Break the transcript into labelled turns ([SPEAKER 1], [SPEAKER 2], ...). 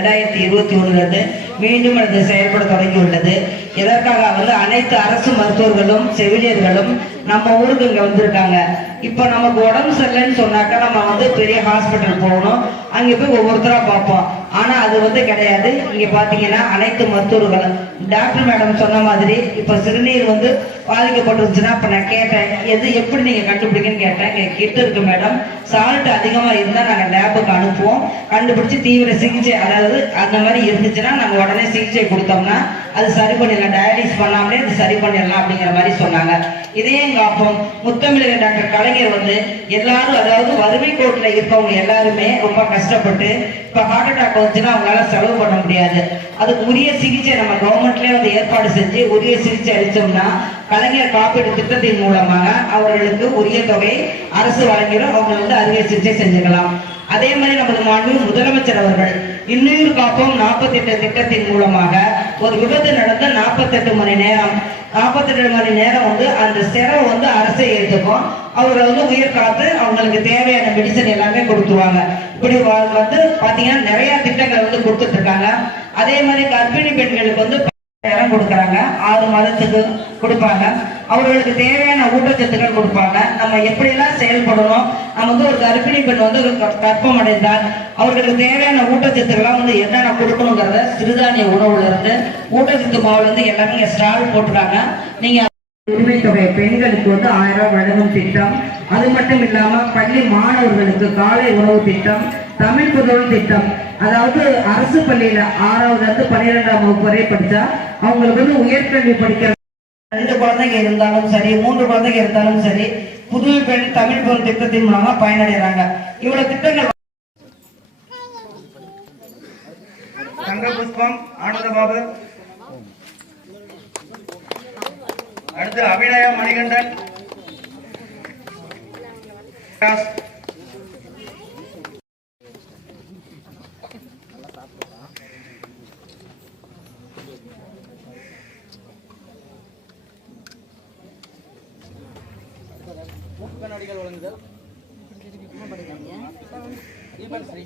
[SPEAKER 1] ரெண்டாயிரத்தி இருபத்தி ஒண்ணுலேருந்து மீண்டும் அது செயல்பட தொடங்கியுள்ளது. இதற்காக வந்து அனைத்து அரசு மருத்துவர்களும் செவிலியர்களும் நம்ம ஊருக்கு இங்க வந்திருக்காங்க. இப்போ நமக்கு உடம்பு சரியில்லைன்னு சொன்னாக்கா நம்ம வந்து பெரிய ஹாஸ்பிட்டல் போகணும். அங்கே போய் ஒவ்வொருத்தராக பார்ப்போம். ஆனால் அது வந்து கிடையாது. இங்கே பார்த்தீங்கன்னா அனைத்து மருத்துவர்களும். டாக்டர் மேடம் சொன்ன மாதிரி இப்போ சிறுநீர் வந்து பாதிக்கப்பட்டுருச்சுன்னா இப்போ நான் கேட்டேன் எது எப்படி நீங்கள் கண்டுபிடிக்கன்னு கேட்டேன். இங்க கிட்ட இருக்கு மேடம் சால்ட் அதிகமாக இருந்தால் நாங்கள் லேபுக்கு அனுப்புவோம். கண்டுபிடிச்சி தீவிர சிகிச்சை அதாவது அந்த மாதிரி இருந்துச்சுன்னா நாங்கள் உடனே சிகிச்சை கொடுத்தோம்னா அது சரி பண்ணிடலாம். டயாலிஸ் பண்ணாமலே அது சரி பண்ணிடலாம் அப்படிங்கிற மாதிரி சொன்னாங்க. இதே காப்போம். முத்தமிழக டாக்டர் கலைஞர் வந்து எல்லாரும் அதாவது வறுமை கோட்டில் இருக்கவங்க எல்லாருமே ரொம்ப கஷ்டப்பட்டு இப்போ ஹார்ட் அட்டாக் வந்துச்சுன்னா அவங்களால செலவு பண்ண முடியாது. அதுக்கு உரிய சிகிச்சை நம்ம கவர்மெண்ட்லேயே வந்து ஏற்பாடு செஞ்சு உரிய சிகிச்சை அளித்தோம்னா கலைஞர் காப்பீடு திட்டத்தின் மூலமாக அவர்களுக்கு உரிய தொகை அரசு வழங்கிடும். அவங்க வந்து அறுவை சிகிச்சை செஞ்சுக்கலாம். அதே மாதிரி நமது மாண்பு முதலமைச்சர் அவர்கள் இன்னுயிர் காப்போம் நாற்பத்தி எட்டு திட்டத்தின் மூலமாக ஒரு விபத்து நடந்த நாற்பத்தெட்டு மணி நேரம் நாற்பத்தெட்டு மணி நேரம் வந்து அந்த செலவு வந்து அரசே ஏற்றுக்கும் அவர் வந்து உயிர் காத்து அவங்களுக்கு தேவையான மெடிசன் எல்லாமே கொடுத்துருவாங்க. இப்படி வந்து பாத்தீங்கன்னா நிறைய திட்டங்கள் வந்து கொடுத்துட்டு இருக்காங்க அதே மாதிரி கர்ப்பிணி பெண்களுக்கு வந்து இடம் கொடுக்குறாங்க. ஆறு மாதத்துக்கு கொடுப்பாங்க. அவர்களுக்கு தேவையான ஊட்டச்சத்துக்கள் கொடுப்பாங்க. நம்ம எப்படியெல்லாம் செயல்படணும்? நம்ம வந்து ஒரு கர்ப்பிணி பெண் வந்து ஒரு கற்பம் அடைந்தால் அவர்களுக்கு தேவையான ஊட்டச்சத்துக்கள்லாம் வந்து என்னென்ன கொடுக்கணுங்கிறத சிறுதானிய உணவுல இருந்து ஊட்டச்சத்து மாவுல இருந்து எல்லாமே ஸ்டால் போட்டுருக்காங்க. நீங்க உரிமை தொகை பெண்களுக்கு வந்து ஆயிரம் ரூபாய் வழங்கும் திட்டம். அது மட்டும் இல்லாம பள்ளி மாணவர்களுக்கு காலை உணவு திட்டம் தமிழ் புதல் திட்டம். அதாவது அரசு பள்ளியில ஆறாவதுல இருந்து பன்னிரெண்டாம் வகுப்பு வரை படிச்சா அவங்களுக்கு வந்து உயர்கல்வி படிக்கிற ரெண்டு குழந்தைங்க இருந்தாலும் சரி மூன்று குழந்தைங்க இருந்தாலும் சரி புது பெண் தமிழ் புதல் திட்டத்தின் மூலமா பயனடைறாங்க. இவ்வளவு திட்டங்கள்
[SPEAKER 2] தங்க புஷ்பம் ஆனந்தபாபு அடுத்து அபிநயா மணிகண்டன்.
[SPEAKER 3] கண்ணாடிகள் வழங்குதல். தீபன் ஸ்ரீ